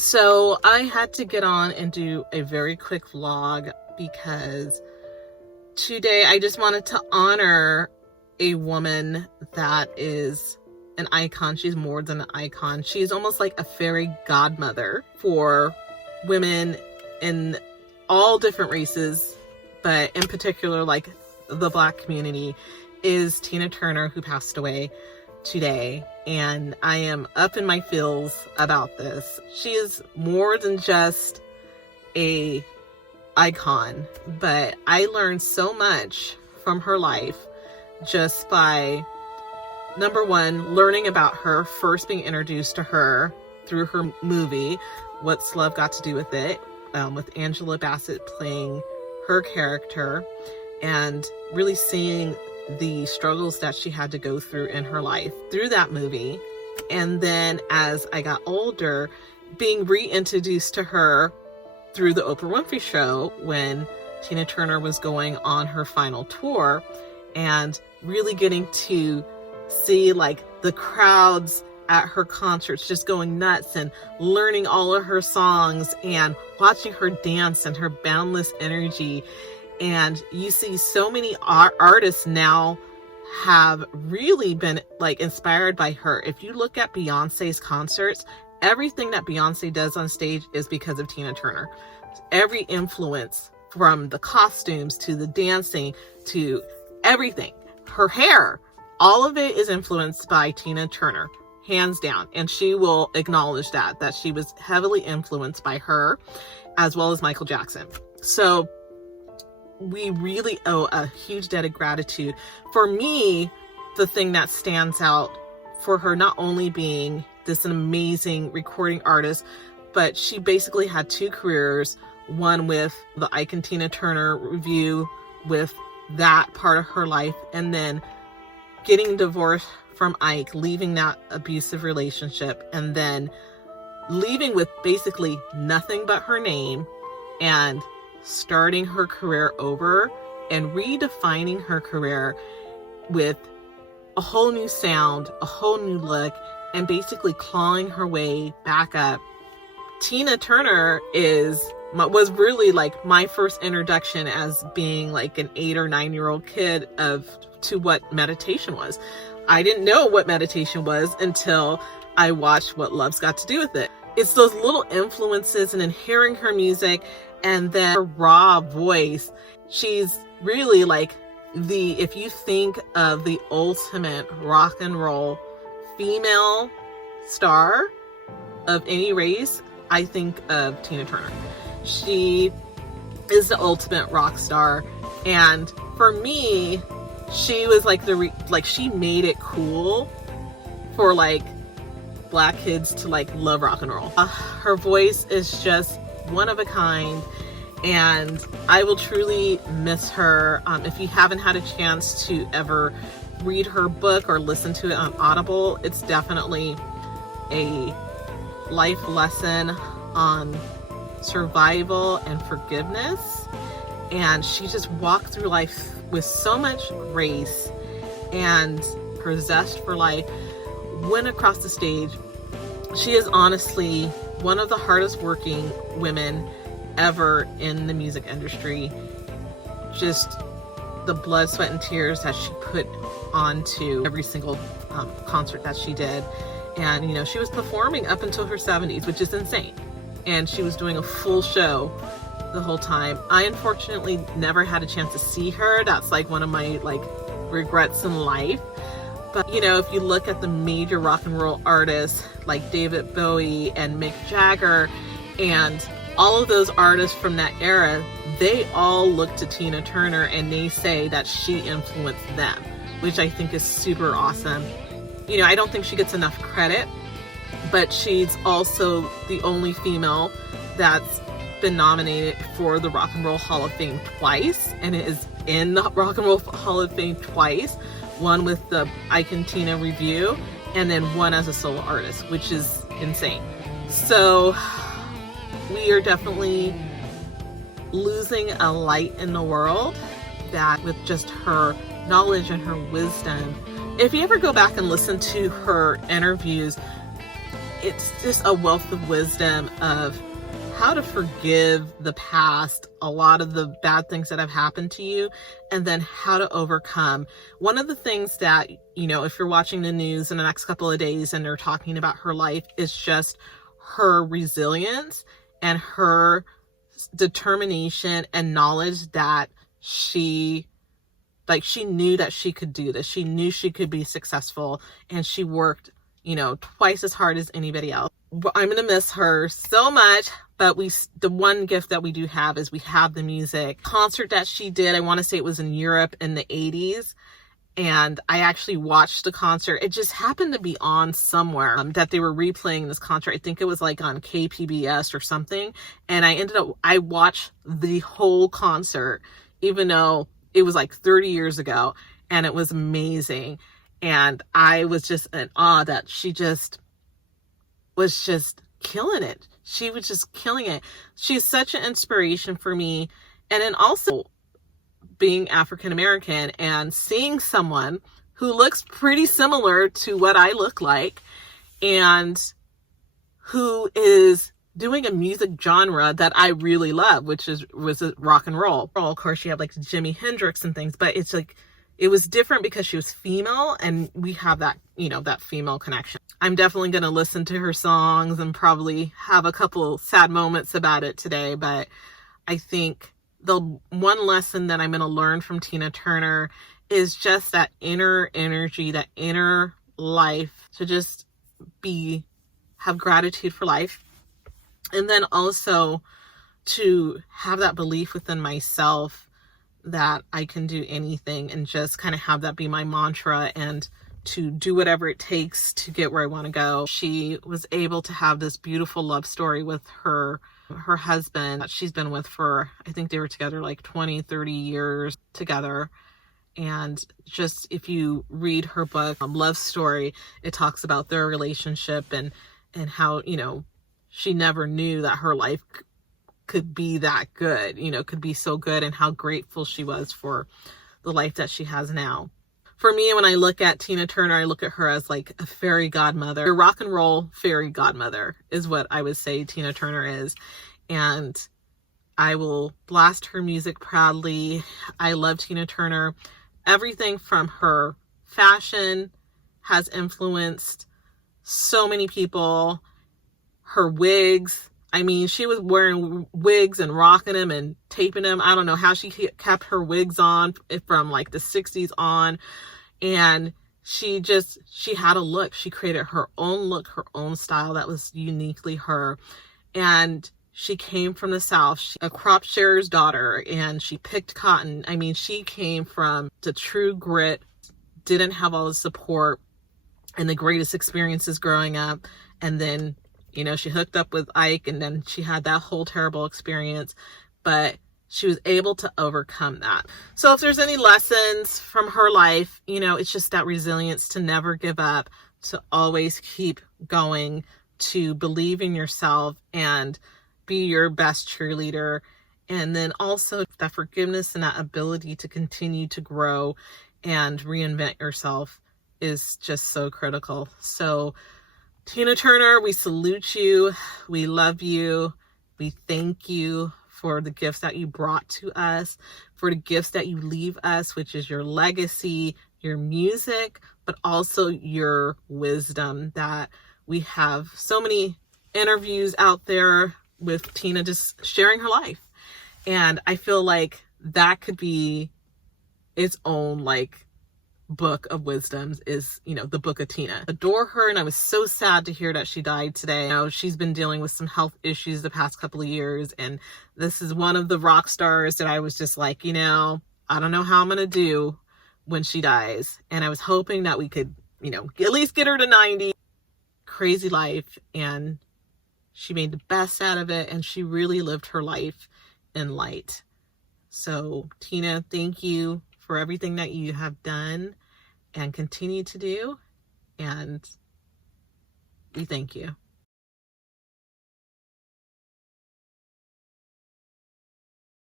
So I had to get on and do a very quick vlog because today I just wanted to honor a woman that is an icon. She's more than an icon. She's almost like a fairy godmother for women in all different races, but in particular like the Black community, is Tina Turner, who passed away today. And I am up in my feels about this. She is more than just a icon, but I learned so much from her life just by, number one, learning about her, first being introduced to her through her movie, What's Love Got to Do with It, with Angela Bassett playing her character, and really seeing the struggles that she had to go through in her life through that movie. And then as I got older, being reintroduced to her through the Oprah Winfrey Show when Tina Turner was going on her final tour, and really getting to see like the crowds at her concerts just going nuts and learning all of her songs and watching her dance and her boundless energy. And you see so many artists now have really been like inspired by her. If you look at Beyonce's concerts, everything that Beyonce does on stage is because of Tina Turner. Every influence, from the costumes to the dancing to everything, her hair, all of it is influenced by Tina Turner, hands down. And she will acknowledge that she was heavily influenced by her, as well as Michael Jackson. So we really owe a huge debt of gratitude. For me, the thing that stands out for her, not only being this amazing recording artist, but she basically had two careers, one with the Ike and Tina Turner review, with that part of her life, and then getting divorced from Ike, leaving that abusive relationship, and then leaving with basically nothing but her name and starting her career over and redefining her career with a whole new sound, a whole new look, and basically clawing her way back up. Tina Turner was really like my first introduction as being like an 8 or 9 year old kid to what meditation was. I didn't know what meditation was until I watched What Love's Got to Do with It. It's those little influences, and in hearing her music and then her raw voice, she's really like if you think of the ultimate rock and roll female star of any race, I think of Tina Turner. She is the ultimate rock star. And for me, she was like she made it cool for like Black kids to like love rock and roll. Her voice is just one of a kind, and I will truly miss her. If you haven't had a chance to ever read her book or listen to it on Audible, it's definitely a life lesson on survival and forgiveness. And she just walked through life with so much grace, and her zest for life went across the stage. She is honestly one of the hardest working women ever in the music industry. Just the blood, sweat, and tears that she put onto every single concert that she did. And, you know, she was performing up until her 70s, which is insane. And she was doing a full show the whole time. I unfortunately never had a chance to see her. That's like one of my like regrets in life. But, you know, if you look at the major rock and roll artists like David Bowie and Mick Jagger and all of those artists from that era, they all look to Tina Turner and they say that she influenced them, which I think is super awesome. You know, I don't think she gets enough credit, but she's also the only female that's been nominated for the Rock and Roll Hall of Fame twice, and it is in the Rock and Roll Hall of Fame twice, one with the Ike and Tina review, and then one as a solo artist, which is insane. So we are definitely losing a light in the world that with just her knowledge and her wisdom. If you ever go back and listen to her interviews, it's just a wealth of wisdom of how to forgive the past, a lot of the bad things that have happened to you, and then how to overcome. One of the things that, if you're watching the news in the next couple of days and they're talking about her life, is just her resilience and her determination and knowledge that she knew that she could do this. She knew she could be successful, and she worked, twice as hard as anybody else. I'm going to miss her so much, but the one gift that we do have is we have the music. Concert that she did, I want to say it was in Europe in the 80s. And I actually watched the concert. It just happened to be on somewhere that they were replaying this concert. I think it was like on KPBS or something. And I watched the whole concert, even though it was like 30 years ago, and it was amazing. And I was just in awe that she was just killing it. She was just killing it. She's such an inspiration for me. And then also being African American and seeing someone who looks pretty similar to what I look like and who is doing a music genre that I really love, which was rock and roll. Of course, you have like Jimi Hendrix and things, but it's like, it was different because she was female, and we have that, that female connection. I'm definitely going to listen to her songs and probably have a couple sad moments about it today, but I think the one lesson that I'm going to learn from Tina Turner is just that inner energy, that inner life, to just have gratitude for life. And then also to have that belief within myself that I can do anything, and just kind of have that be my mantra, and to do whatever it takes to get where I want to go. She was able to have this beautiful love story with her husband that she's been with for, I think they were together like 20, 30 years together. And just, if you read her book, Love Story, it talks about their relationship and how, she never knew that her life could be that good, could be so good, and how grateful she was for the life that she has now. For me, when I look at Tina Turner, I look at her as like a fairy godmother. A rock and roll fairy godmother is what I would say Tina Turner is. And I will blast her music proudly. I love Tina Turner. Everything from her fashion has influenced so many people. Her wigs. I mean, she was wearing wigs and rocking them and taping them. I don't know how she kept her wigs on from like the 60s on. And she had a look. She created her own look, her own style that was uniquely her. And she came from the South, a crop shearer's daughter, and she picked cotton. I mean, she came from the true grit, didn't have all the support and the greatest experiences growing up. And then, she hooked up with Ike, and then she had that whole terrible experience, but she was able to overcome that. So if there's any lessons from her life, it's just that resilience, to never give up, to always keep going, to believe in yourself and be your best cheerleader. And then also that forgiveness and that ability to continue to grow and reinvent yourself is just so critical. So Tina Turner, we salute you. We love you. We thank you for the gifts that you brought to us, for the gifts that you leave us, which is your legacy, your music, but also your wisdom. That we have so many interviews out there with Tina just sharing her life. And I feel like that could be its own book of wisdoms, is the book of Tina. Adore her, and I was so sad to hear that she died today. She's been dealing with some health issues the past couple of years, and this is one of the rock stars that I was just like, I don't know how I'm gonna do when she dies. And I was hoping that we could at least get her to 90. Crazy life, and she made the best out of it, and she really lived her life in light. So Tina, thank you for everything that you have done and continue to do, and we thank you.